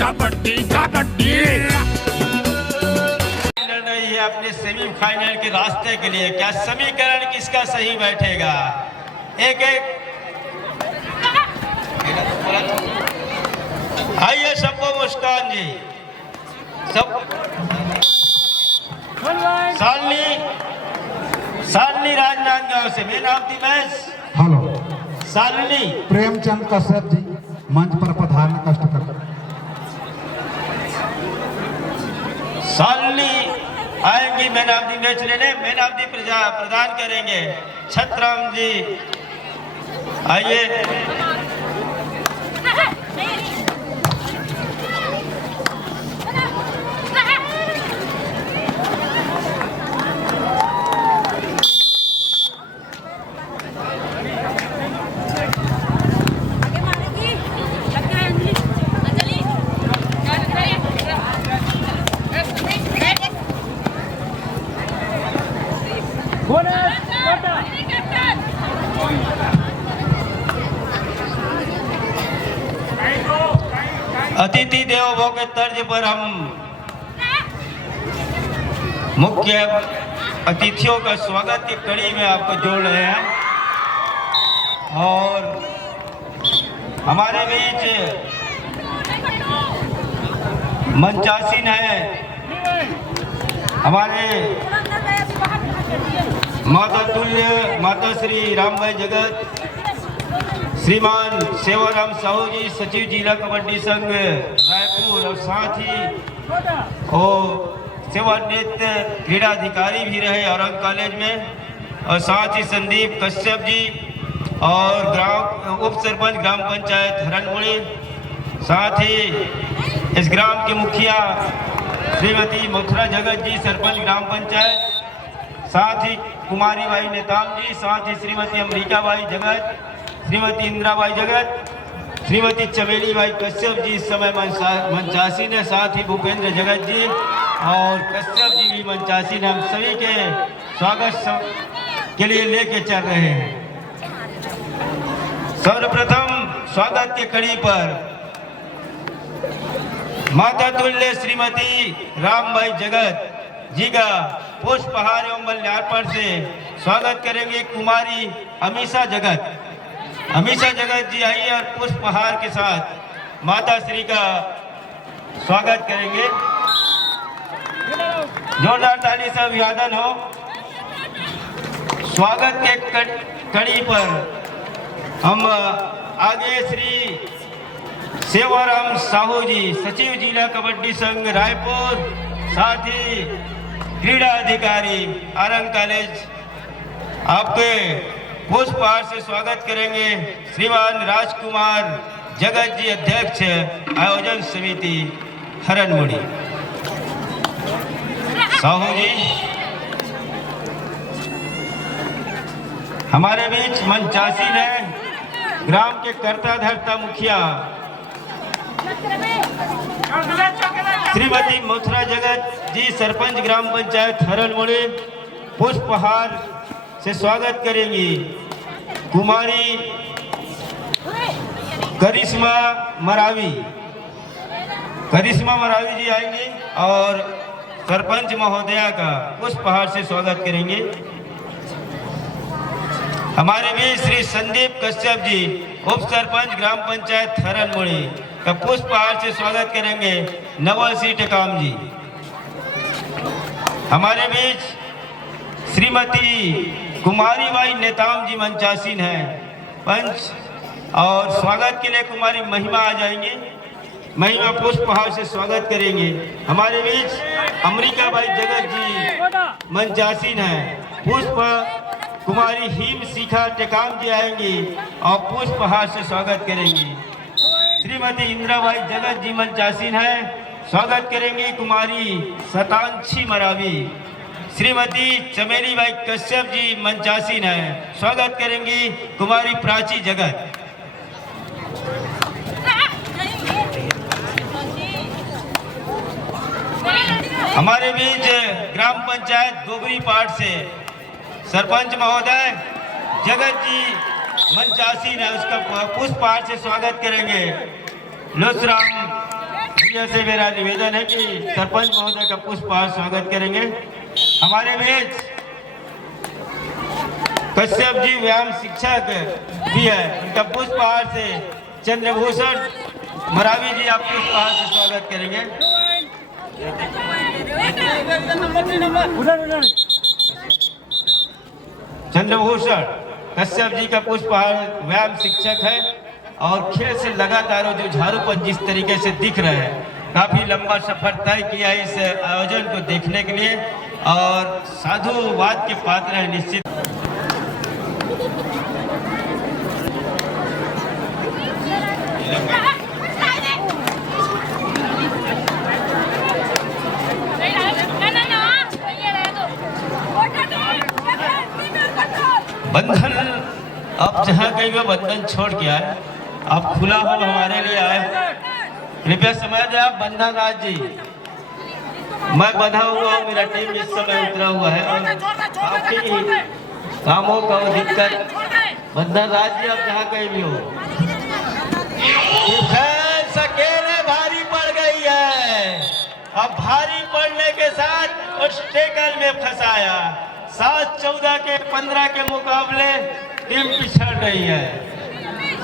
कबड्डी कबड्डी लड़ रही है अपने सेमीफाइनल के रास्ते के लिए। क्या समीकरण किसका सही बैठेगा? एक एक आइए सबको मुस्कान जी। सब सालनी राजनांदगांव से man of the match. Hello, Shalini Premchand Kashyap ji मंच पर पधारना कष्ट कर। सालनी आएंगी मैन ऑफ द मैच लेने। मैन ऑफ द प्रदान करेंगे छतराम जी। आइए अतिथि देवो भव के तर्ज पर हम मुख्य अतिथियों का स्वागत की कड़ी में आपको जोड़ रहे हैं। और हमारे बीच मंचासीन है हमारे माता तुल्य माता श्री रामभाई जगत, श्रीमान सेवाराम साहू जी सचिव जिला कबड्डी संघ रायपुर, और साथ ही और सेवानिवृत्त क्रीड़ा अधिकारी भी रहे औरंग कॉलेज में, और साथ ही संदीप कश्यप जी और ग्राम उप सरपंच ग्राम पंचायत हरनमुड़ी, साथ ही इस ग्राम के मुखिया श्रीमती मथुरा जगत जी सरपंच ग्राम पंचायत, साथ ही कुमारी बाई नेताम जी, साथ ही श्रीमती अमरीका बाई जगत, श्रीमती इंदिराबाई जगत, श्रीमती चमेली बाई कश्यप जी इस समय मंचासीन है, साथ ही भूपेंद्र जगत जी और कश्यप जी भी मंचासीन। हम सभी के स्वागत के लिए लेके चल रहे हैं। सर्वप्रथम स्वागत के कड़ी पर माता तुल्य श्रीमती रामबाई जगत जी का पुष्पहार एवं मल्यार्पण से स्वागत करेंगे कुमारी अमीषा जगत। अमीषा जगत जी आइए और पुष्पहार के साथ माता श्री का स्वागत करेंगे। जोरदार ताली से अभिवादन हो। स्वागत के कड़ी पर हम आगे श्री सेवाराम साहू जी सचिव जिला कबड्डी संघ रायपुर, साथ ही क्रीड़ा अधिकारी औरंग कॉलेज, आपके पुष्पहार से स्वागत करेंगे श्रीमान राजकुमार जगत जी अध्यक्ष आयोजन समिति हरनमुड़ी। साहू जी हमारे बीच मंचासीन है ग्राम के कर्ता धर्ता मुखिया श्रीमती मथुरा जगत जी सरपंच ग्राम पंचायत हरनमुड़ी। पुष्पहार से स्वागत करेंगी कुमारी करिश्मा मरावी। करिश्मा मरावी जी आएंगे और सरपंच महोदया का पुष्पहार से स्वागत करेंगे। हमारे भी श्री संदीप कश्यप जी उप सरपंच ग्राम पंचायत हरनमुड़ी का पुष्पहार से स्वागत करेंगे नवल सी टेकाम जी। हमारे बीच श्रीमती कुमारी बाई नेताम जी मंचासीन है पंच, और स्वागत के लिए कुमारी महिमा आ जाएंगे। महिमा पुष्पहार से स्वागत करेंगे। हमारे बीच अमरीका बाई जगत जी मंचासीन है। पुष्प कुमारी हिम शिखा टेकाम जी आएंगी और पुष्पहार से स्वागत करेंगी। श्रीमती इंदिराबाई जगत जी मंचासीन है, स्वागत करेंगे कुमारी शतांशी मरावी। श्रीमती चमेली बाई कश्यप जी मंचासीन है, स्वागत करेंगी कुमारी प्राची जगत। हमारे बीच ग्राम पंचायत गोगरी पाट से सरपंच महोदय जगत जी मंचासीन है, उसका पुष्पहार से स्वागत करेंगे लुसराम मुखिया से मेरा निवेदन है कि सरपंच महोदय का पुष्पहार स्वागत करेंगे। हमारे बीच कश्यप जी व्यायाम शिक्षक भी है, उनका पुष्पहार से चंद्रभूषण मरावी जी आप पुष्पहार से स्वागत करेंगे। चंद्रभूषण कश्यप जी का पुष्पहार व्यायाम शिक्षक है और खेल से लगातार जो झाड़ूपन जिस तरीके से दिख रहे हैं, काफी लंबा सफर तय किया इस आयोजन को देखने के लिए और साधुवाद के पात्र है निश्चित। बंधन अब जहाँ कहीं भी बंधन छोड़ के आए, आप खुला हो हमारे लिए आए। कृपया समझ जाए आप बंधन राज जी, मैं बंधा हुआ हूँ, मेरा टीम इस समय उतरा हुआ है और आपकी कामों का दिक्कत बंधन राज जी आप जहाँ कहीं भी हो। अकेले भारी पड़ गई है, अब भारी पड़ने के साथ उस टेकल में फंसाया। 7-14 के 15 के मुकाबले टीम पिछड़ रही है।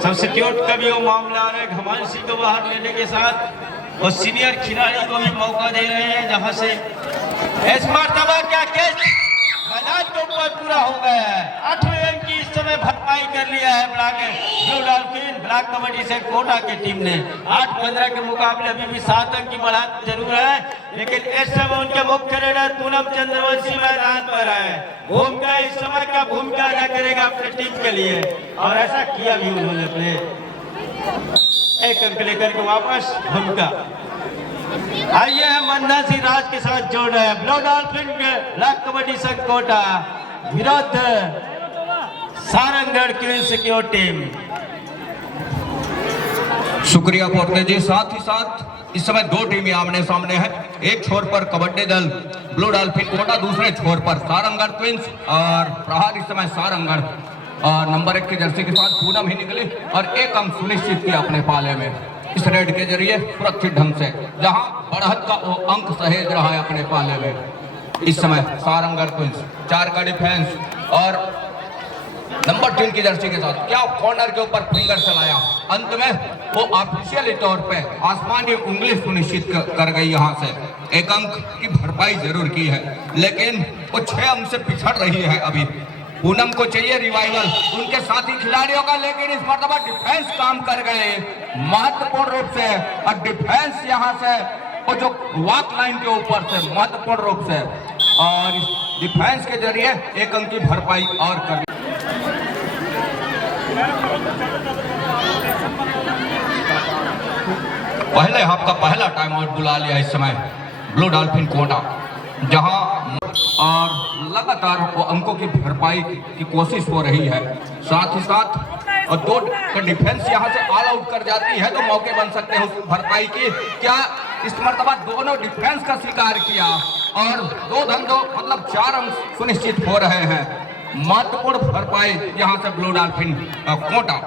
सबसे क्यूट कभी वो मामला आ रहा है घमान सिंह को बाहर लेने के साथ और सीनियर खिलाड़ी को भी मौका दे रहे हैं, जहां से इस मर्तबा क्या केस मैदान के ऊपर पूरा हो गया है। 8वें अंक की इस समय भरपाई कर लिया है ब्लू डॉल्फिन ब्लॉक कबड्डी से कोटा की टीम ने। 8-15 के मुकाबले अभी भी 7 अंक की बढ़त जरूर है, लेकिन इस समय उनके मुख्य रेडर पूनम चंद्रवंशी मैदान पर है। भूमिका इस समय क्या भूमिका अदा करेगा अपने टीम के लिए और ऐसा किया भी उन्होंने अपने 1 अंक लेकर के वापस भूमिका। आइए हम मंदा सिंह राज के साथ जोड़ रहे हैं। ब्लू डॉल्फिन के ब्लॉक कबड्डी संघ कोटा विरुद्ध सारंगगढ़ क्वींस की टीम। शुक्रिया पोर्ते जी। साथ ही साथ इस समय 2 टीमें आमने सामने हैं। एक छोर पर कबड्डी दल ब्लू डॉल्फिन कोटा, दूसरे छोर पर सारंगगढ़ क्वींस और प्रहार इस समय सारंगगढ़ नंबर 1 की जर्सी के साथ पूनम ही निकली और 1 अंक सुनिश्चित किया अपने पाले में इस रेड के जरिए सुरक्षित ढंग से, जहां बढ़त का वो अंक सहेज रहा है अपने पाले में। इस समय सारंगगढ़ क्वींस 4 का डिफेंस और नंबर 3 की जर्सी के साथ क्या कॉर्नर के ऊपर फिंगर चलाया, अंत में वो ऑफिशियली तौर पे आसमानी उंगली सुनिश्चित कर गई। यहां से 1 अंक की भरपाई जरूर की है, लेकिन वो 6 अंक से पिछड़ रही है। अभी पूनम को चाहिए रिवाइवल उनके साथी खिलाड़ियों का, लेकिन इस मर्तबा डिफेंस काम कर गए महत्वपूर्ण रूप से। और डिफेंस यहां से वो जो वॉक लाइन के ऊपर से महत्वपूर्ण रूप से और इस डिफेंस के जरिए 1 अंक की भरपाई और कर। पहले हाफ का पहला टाइम आउट बुला लिया इस समय ब्लू डॉल्फिन कोटा, जहां और लगातार वो अंकों की भरपाई की कोशिश हो रही है। साथ ही साथ और 2 का डिफेंस यहां से ऑल आउट कर जाती है तो मौके बन सकते हैं उस भरपाई की। क्या इस मर्तबा दोनों डिफेंस का शिकार किया और 2-2 मतलब 4 अंक सुनिश्चित हो रहे हैं। महत्वपूर्ण भरपाई यहां से ब्लू डॉल्फिन कोटा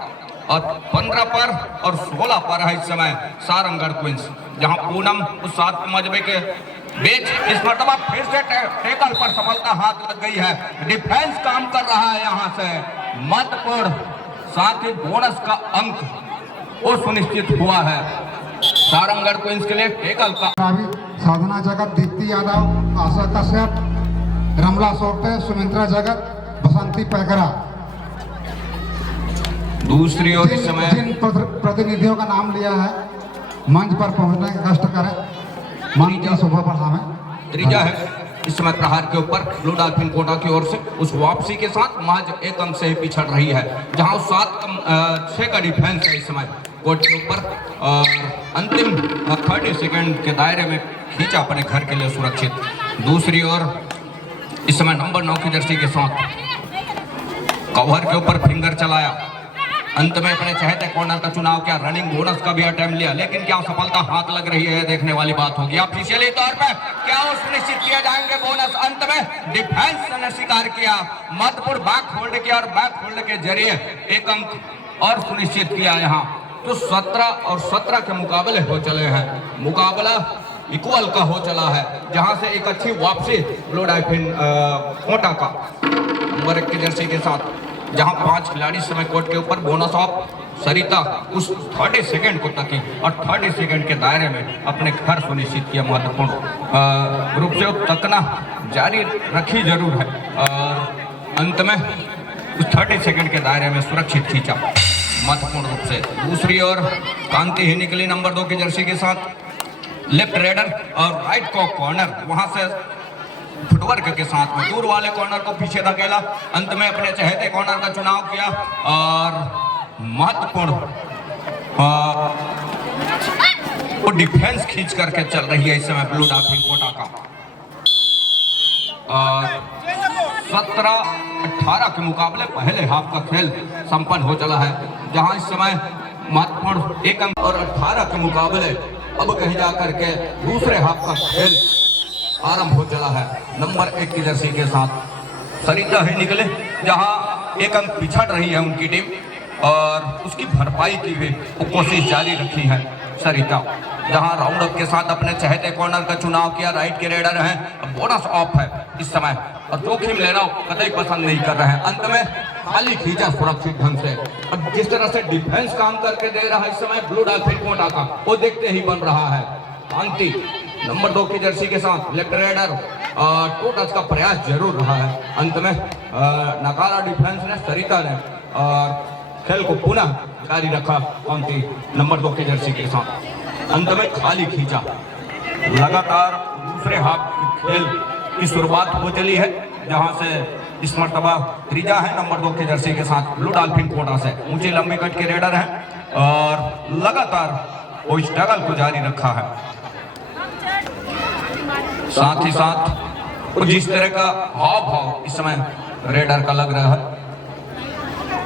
और 15 पर और 16 पर है इस समय सारंगगढ़ क्वींस, जहां पूनम उस 7 मजबे के बीच इस मर्तबा फिर से टेकल पर सफलता हाथ लग गई है। डिफेंस काम कर रहा है यहां से महत्वपूर्ण, साथ ही बोनस का अंक वो सुनिश्चित हुआ है सारंगगढ़ क्वींस के लिए। टेकल का साधना जगत, दीप्ति यादव, आशा कश्यप, रमला सोपटे, सुमित्रा जगत, बसंती पैकरा। दूसरी ओर इस समय जिन प्रतिनिधियों का नाम लिया है मंच पर पहुंचने का कष्ट करें, मंच की शोभा बढ़ावें। त्रीजा है इस समय प्रहार के ऊपर ब्लू डॉल्फिन कोटा की ओर से उस वापसी के साथ महज 1 अंक से ही पिछड़ रही है, जहां 6 का डिफेंस है इस समय कोर्ट के ऊपर और अंतिम 30 सेकंड के दायरे में खींचा अपने घर के लिए सुरक्षित। दूसरी ओर इस समय नंबर 9 की जर्सी के साथ कवर के ऊपर फिंगर चलाया, अंत में अपने चहेते कॉर्नर का चुनाव किया, रनिंग बोनस का भी अटेम्प्ट लिया, लेकिन क्या सफलता हाथ लग रही है देखने वाली बात होगी। ऑफिशियली तौर पर क्या वो सुनिश्चित किए जाएंगे बोनस, अंत में डिफेंस ने स्वीकार किया, महत्वपूर्ण बैक होल्ड किया और बैक होल्ड के जरिए 1 अंक और सुनिश्चित किया यहाँ तो 17 और 17 के मुकाबले हो चले हैं। मुकाबला इक्वल का हो चला है, जहां से एक अच्छी वापसी ब्लू डाल्फिन कोटा का नंबर 1 की जर्सी के साथ, जहां 5 खिलाड़ी समय कोर्ट के ऊपर बोनस ऑफ सरिता उस 30 सेकंड को तकी और 30 सेकंड के दायरे में अपने घर सुनिश्चित किया। महत्वपूर्ण रूप से वो तकना जारी रखी जरूर है और अंत में उस 30 सेकंड के दायरे में सुरक्षित खींचा महत्वपूर्ण रूप से। दूसरी ओर कांति ही निकली नंबर 2 की जर्सी के साथ, लेफ्ट रेडर और राइट को कॉर्नर, वहां से फुटवर्क के साथ में दूर वाले कॉर्नर को पीछे धकेला, अंत में अपने चहेते कॉर्नर का चुनाव किया और महत्वपूर्ण वो डिफेंस खींच करके चल रही है इस समय ब्लू डाल्फिन कोटा का। और 17-18 के मुकाबले पहले हाफ का खेल संपन्न हो चला है, जहां इस समय महत्वपूर्ण 1 अंक और 18 के मुकाबले अब कहीं जाकर के दूसरे हाफ का खेल आरंभ हो चला है। नंबर 1 की जर्सी के साथ सरिता ही निकले, जहां 1 अंक पिछड़ रही है उनकी टीम और उसकी भरपाई की भी कोशिश जारी रखी है सरिता, जहां राउंड अप के साथ अपने चहेते कॉर्नर का चुनाव किया। राइट के रेडर हैं, बोनस ऑफ है इस समय और जोखिम लेना कतई पसंद नहीं कर रहे हैं। अंत में खाली खींचा सुरक्षित ढंग से। अब जिस तरह से डिफेंस काम करके दे रहा है इस समय ब्लू डाल्फिन कोटा का, वो देखते ही बन रहा है। कांति नंबर 2 की जर्सी के साथ लेफ्ट रेडर टू टच का प्रयास जरूर रहा है, अंत में नकारा डिफेंस ने सरिता ने और खेल को पुनः जारी रखा। कांति नंबर 2 की जर्सी के साथ अंत में खाली खींचा। लगातार दूसरे हाफ खेल की शुरुआत हो चली है, जहां से इस मर्तबा त्रिजा है नंबर 2 की जर्सी के साथ ब्लू डाल्फिन कोटा से। ऊंचे लंबे कट के रेडर हैं और लगातार वो स्ट्रगल को जारी रखा है। साथ ही साथ जिस तरह का हाव भाव इस समय रेडर का लग रहा है,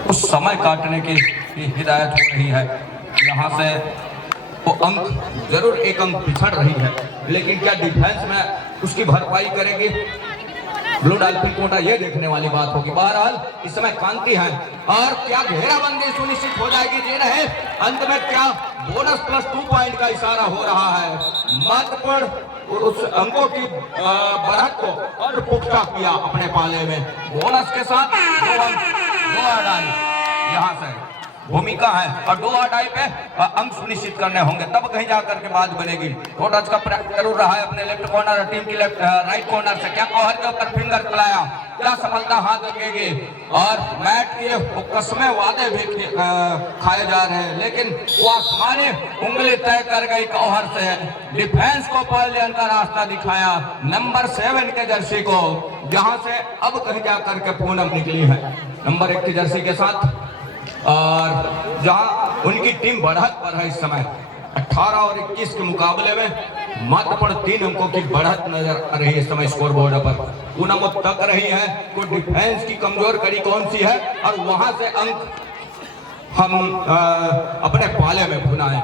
उस समय काटने की हिदायत हो रही है। यहाँ से वो अंक जरूर 1 अंक पिछड़ रही है, लेकिन क्या डिफेंस में उसकी भरपाई करेगी ब्लू डाल्फिन कोटा, ये देखने वाली बात होगी। बहरहाल इस समय कांति है और क्या घेराबंदी सुनिश्चित हो जाएगी जी रहे। अंत में क्या बोनस प्लस 2 पॉइंट का इशारा हो रहा है। महत्वपूर्ण उस अंकों की बढ़त को और पुख्ता किया अपने पाले में। बोनस के साथ 2 अंक 2 अढ़ाई यहाँ से भूमिका है और 2 अढ़ाई पे अंक सुनिश्चित करने होंगे, तब कहीं जाकर के बात बनेगी। टच का प्रयास जरूर रहा है अपने लेफ्ट कॉर्नर टीम की राइट कॉर्नर से। क्या कॉहर के ऊपर फिंगर चलाया, क्या सफलता हाथ लगेगी और मैट के कसमें वादे भी खाए जा रहे हैं, लेकिन वो आसमानी उंगली तय कर गई कॉहर से। डिफेंस को पहले का रास्ता दिखाया नंबर 7 के जर्सी को, जहां से अब कहीं जाकर के पूनम निकली है नंबर 1 की जर्सी के साथ और जहां उनकी टीम बढ़त पर है इस समय 18 और 21 के मुकाबले में महत्वपूर्ण 3 अंकों की बढ़त नजर आ रही है इस समय स्कोर बोर्ड पर। पूनम तक रही है तो डिफेंस की कमजोर कड़ी कौन सी है और वहां से अंक हम अपने पाले में भुनाए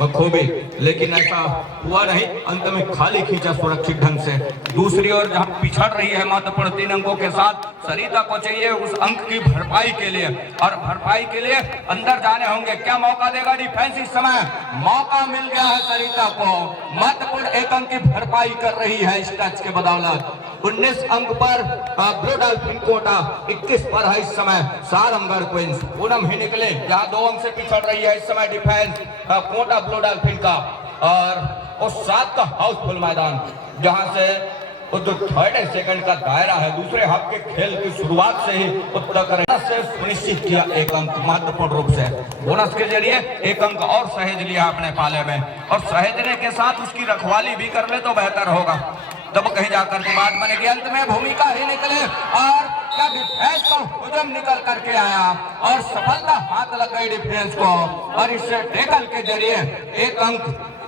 बखूबी, लेकिन ऐसा हुआ नहीं। अंत में खाली खींचा सुरक्षित ढंग से। दूसरी ओर जहां पिछड़ रही है महत्वपूर्ण 3 अंकों के साथ, सरिता को चाहिए उस अंक की भरपाई के लिए और भरपाई के लिए अंदर जाने होंगे। क्या मौका देगा डिफेंस इस समय? मौका मिल गया है सरिता को, महत्वपूर्ण 1 अंक की भरपाई कर रही है इस टच के बदौलत। 19 अंक पर ब्लू डाल्फिन कोटा, 21 पर है इस समय सारंगढ़ क्वींस। पूनम ही निकले जहां 2 अंक से पिछड़ रही है इस समय डिफेंस कोटा ब्लू डाल्फिन का और 7 का हाउसफुल मैदान, जहां से वो जो 30 सेकंड का दायरा है दूसरे हाफ के खेल की शुरुआत से ही उत्तर से सुनिश्चित किया 1 अंक महत्वपूर्ण रूप से। बोनस के जरिए 1 अंक और सहेज लिया अपने पाले में और सहेजने के साथ उसकी रखवाली भी कर ले तो बेहतर होगा, तब कहीं जाकर के बात बनेगी। अंत में भूमिका ही निकले और क्या डिफेंस का हुजूम निकल करके आया और सफलता हाथ लग गई डिफेंस को और इससे टैकल के जरिए 1 अंक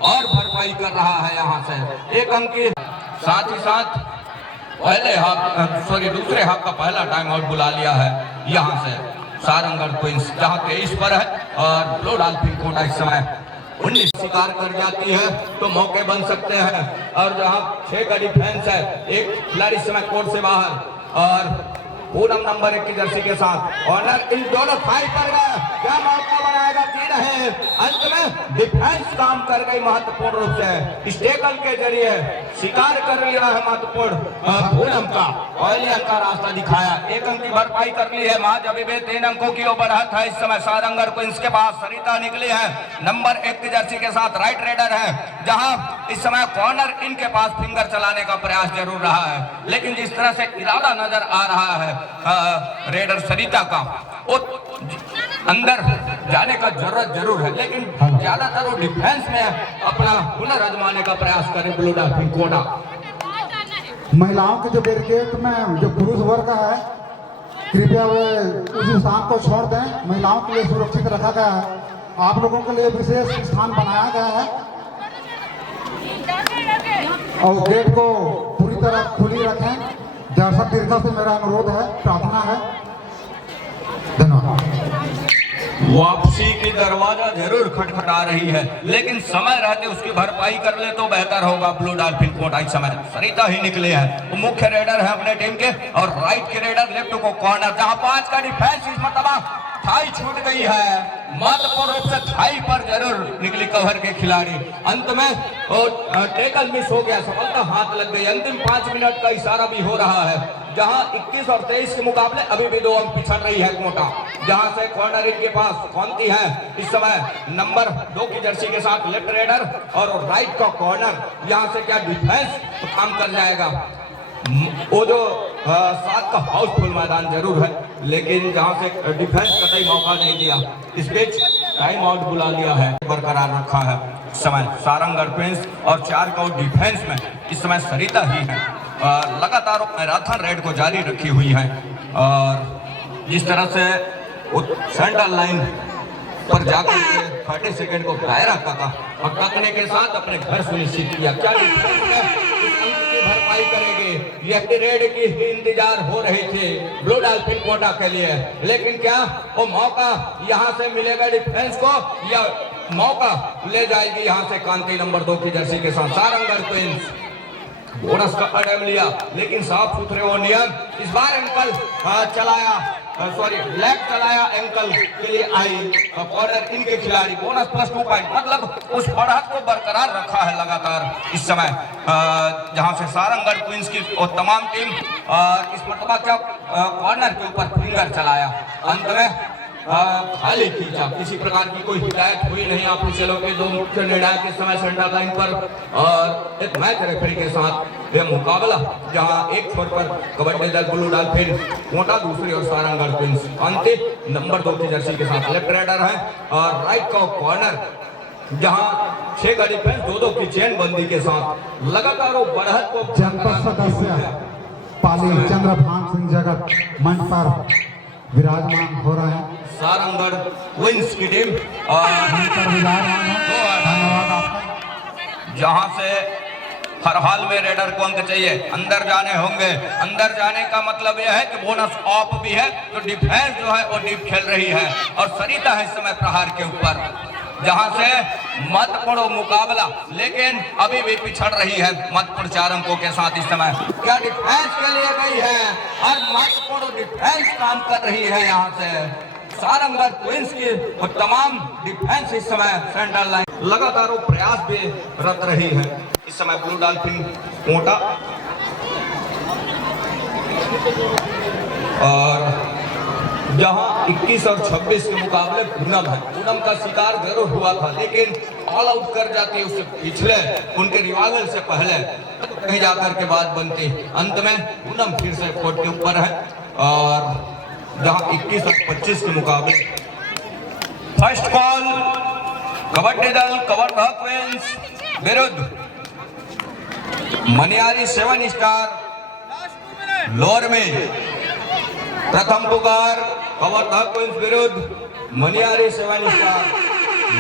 और भरपाई कर रहा है यहाँ से 1 अंक की। साथ ही साथ दूसरे हाफ का पहला टाइम आउट बुला लिया है यहाँ से सारंगढ़ क्वींस, जहाँ 23 पर है और ब्लू डाल्फिन कोटा इस समय 19 शिकार कर जाती है तो मौके बन सकते हैं। और जहां 6 का डिफेंस है, 1 खिलाड़ी समय कोर्ट से बाहर और पूनम नंबर 1 की जर्सी के साथ ऑनर इन दोनों थाई पर गए, क्या मौका बनाएगा? तीन है, अंत में डिफेंस काम कर गई महत्वपूर्ण रूप से, स्टेकल के जरिए शिकार कर लिया है महत्वपूर्ण पूनम का और ये का रास्ता दिखाया। 1 अंक की भरपाई कर ली है महज अभी भी 3 अंकों की ओवर है इस समय सारंगढ़ को। इसके पास सरिता निकली है नंबर 1 की जर्सी के साथ, राइट रेडर है, जहां इस समय कॉर्नर इनके पास फिंगर चलाने का प्रयास जरूर रहा है, लेकिन जिस तरह से इरादा नजर आ रहा है रेडर सरिता का, वो अंदर जाने का जरूरत जरूर है, लेकिन ज्यादातर वो डिफेंस में अपना हुनर आजमाने का प्रयास करे ब्लू डॉल्फिन कोटा। महिलाओं के जो बैरिकेड में जो पुरुष वर्ग है, कृपया वे उस स्थान को छोड़ दें, महिलाओं के लिए सुरक्षित रखा गया है, आप लोगों के लिए विशेष स्थान बनाया गया है और गेट को पूरी तरह खुली रखें। दर्शक दीर्घा से मेरा अनुरोध है, प्रार्थना है। धन्यवाद। वापसी की दरवाजा जरूर खटखटा रही है, लेकिन समय रहते उसकी भरपाई कर ले तो बेहतर होगा ब्लू डॉल्फिन कोटा। इस समय सरिता ही निकले हैं, वो मुख्य रेडर है अपने टीम के, और राइट के रेडर लेफ्ट को कॉर्नर, जहां 5 का डिफेंस इस मरतबा थाई छूट गई है, महत्वपूर्ण रूप से थाई पर जरूर निकली कवर के खिलाड़ी। अंत में टेकल मिस हो गया, सफलता हाथ लग गई। अंतिम 5 मिनट का इशारा भी हो रहा है, जहां 21 और 23 के मुकाबले अभी भी 2 अंक पिछड़ रही है कोटा, जहां से कॉर्नर इनके पास कौनती है इस समय नंबर 2 की जर्सी के साथ लेफ्ट रेडर और राइट का कॉर्नर, यहां से क्या डिफेंस काम कर जाएगा। वो जो 7 का हाउसफुल मैदान जरूर है, लेकिन जहां से डिफेंस कतई मौका नहीं दिया, इस बीच टाइम आउट बुला लिया है, बरकरार रखा है इस समय सारंगढ़ प्रिंस, और 4 का डिफेंस में इस समय सरिता ही है। लगातार मैराथन रेड को जारी रखी हुई है, और जिस तरह से सेंट्रल लाइन पर जाकर के 30 सेकंड को दायरा तका और तकने के साथ अपने घर सुनिश्चित किया। क्या भरपाई करेंगे, यह रेड की इंतजार हो रही थी ब्लू डॉल्फिन कोटा के लिए, लेकिन क्या वो मौका यहां से मिलेगा डिफेंस को, या मौका ले जाएगी यहां से कांति नंबर 2 की जर्सी के साथ सारंगढ़ क्वींस। बोनस का अटैम्प्ट लिया, लेकिन साफ सुथरे वो नियम, इस बार एंकल चलाया, सॉरी लेग चलाया, एंकल के लिए आई कॉर्नर इनके खिलाड़ी, बोनस +2 पॉइंट, मतलब उस बढ़त को बरकरार रखा है लगातार इस समय, जहां से सारंगढ़ क्वींस की और तमाम टीम इस मरतबा क्या कॉर्नर के ऊपर फिंगर चलाया, अंत में खाली खींचा, किसी प्रकार की कोई हिदायत हुई नहीं ऑफिशियलों के। 2 मुख्य निर्णायक इस समय सेंटर लाइन पर, और एक मैच रेफरी के साथ यह मुकाबला, जहां एक छोर पर कबड्डी दल ब्लू डॉल्फिन कोटा, दूसरी और सारंगढ़ क्वींस कांति नंबर 2 की जर्सी के साथ लेफ्ट रेडर है, और राइट का कॉर्नर जहां 6 का डिफेंस 2-2 की चेन बंदी के साथ लगातार वो बढ़त को। जनपद सदस्य पाली चंद्रभान सिंह जगत मंच पर विराजमान हो रहे हैं, सारंगढ़ क्वींस की टीम, और धन्यवाद आपका। जहां से हर हाल में रेडर को अंक चाहिए, अंदर जाने होंगे, अंदर जाने का मतलब यह है कि बोनस ऑफ भी है, तो डिफेंस जो है वो डीप खेल रही है, और सरिता है इस समय प्रहार के ऊपर, जहां से महत्वपूर्ण मुकाबला, लेकिन अभी भी पिछड़ रही है महत्वपूर्ण 4 अंकों के साथ इस समय। क्या डिफेंस के लिए गई है, और महत्वपूर्ण डिफेंस काम कर रही है यहां से सारंगढ़ क्वींस की, और तमाम डिफेंस इस समय सेंट्रल लाइन लगातार वो प्रयास भी रत रही है इस समय ब्लू डॉल्फिन कोटा। और जहां 21 और 26 के मुकाबले पूनम है, पूनम का शिकार जरूर हुआ था, लेकिन ऑल आउट कर जाती उससे पिछले उनके रिवाइवल से पहले, कहीं जाकर के बाद बनती, अंत में पूनम फिर से कोर्ट के ऊपर है, और जहां 21 और 25 के मुकाबले फर्स्ट कॉल कबड्डी दल कवर्धा क्वींस विरुद्ध मनियारी 7 स्टार लोअर में। प्रथम पुकार कवर्धा क्वींस विरुद्ध मनियारी 7 स्टार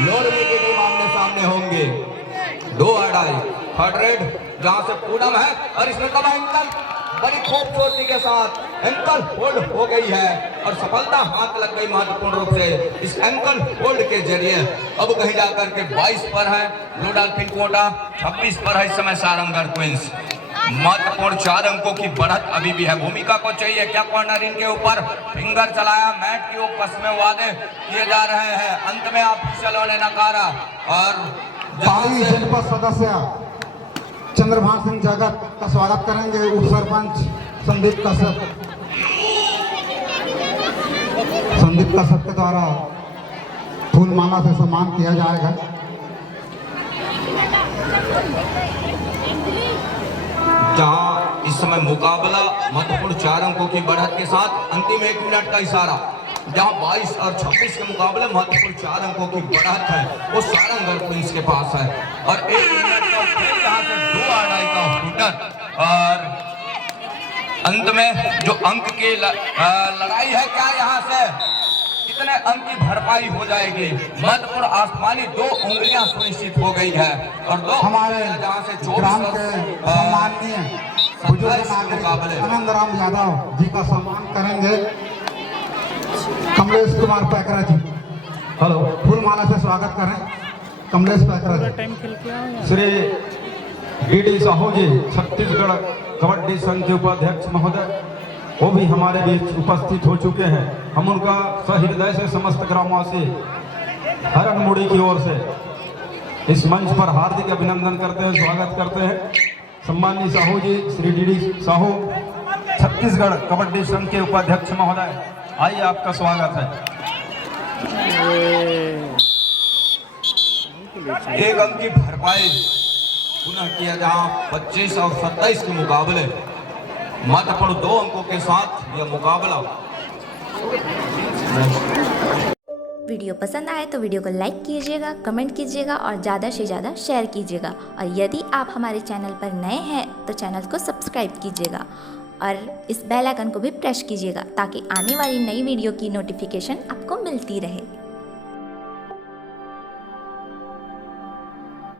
लोअर में की टीम आमने सामने होंगे। 2 अड़ाई थर्ड रेड, जहां से पूनम है, और इसमें कब एंकल बड़ी खूबसूरती के साथ एंकल होल्ड हो गई है, और सफलता हाथ लग गई महत्वपूर्ण रूप से इस एंकल होल्ड के जरिए। अब कहीं जाकर के 22 पर है ब्लू डॉल्फिन कोटा, 26 पर है इस समय सारंगढ़ क्वींस। महत्वपूर्ण 4 अंकों की बढ़त अभी भी है। भूमिका को चाहिए क्या कॉर्नर इनके ऊपर, फिंगर चलाया, मैट की ओर कसमें वादे किए जा रहे हैं, अंत में ऑफिशियलों ने नकारा। और भावी जनपद सदस्य चंद्रभान सिंह जगत का स्वागत करेंगे। उप सरपंच संदीप कश्यप के द्वारा फूलमाला से सम्मान किया जाएगा। जहां इस समय मुकाबला महत्वपूर्ण 4 अंकों की बढ़त के साथ अंतिम 1 मिनट का इशारा, जहां 22 और 26 के मुकाबले महत्वपूर्ण 4 अंकों की बढ़त है वो सारंगगढ़ क्वींस के पास है। और 1 मिनट का खेल यहाँ से 2 आड़ाई का हुटर, और अंत में जो अंक की लड़ाई है, क्या यहाँ से कितने अंक की भरपाई हो जाएगी। महत्वपूर्ण आसमानी 2 उंगलियां सुनिश्चित हो गई है और 2 हमारे जहाँ से ग्राम के सम्माननीय बुजुर्ग नागरिक आनंदराम यादव जी का सम्मान करेंगे। कमलेश कुमार पैकरा जी, हेलो, फूलमाला से स्वागत करें कमलेश पैकरा जी। श्री डी साहू जी छत्तीसगढ़ कबड्डी संघ के उपाध्यक्ष महोदय, वो भी हमारे बीच उपस्थित हो चुके हैं। हम उनका सहृदय से समस्त ग्रामवासी हरण मुड़ी की ओर से इस मंच पर हार्दिक अभिनंदन करते हैं, स्वागत करते हैं। सम्माननीय साहू जी, श्री डी साहू छत्तीसगढ़ कबड्डी संघ के उपाध्यक्ष महोदय, आइए आपका स्वागत है। 1 अंक की भरपाई पुनः किया, जहां 25 और 27 के मुकाबले महत्वपूर्ण 2 अंकों के साथ यह मुकाबला। वीडियो पसंद आए तो वीडियो को लाइक कीजिएगा, कमेंट कीजिएगा और ज़्यादा से ज़्यादा शेयर कीजिएगा। और यदि आप हमारे चैनल पर नए हैं तो चैनल को सब्सक्राइब कीजिएगा और इस बेल आइकन को भी प्रेस कीजिएगा ताकि आने वाली नई वीडियो की नोटिफिकेशन आपको मिलती रहे।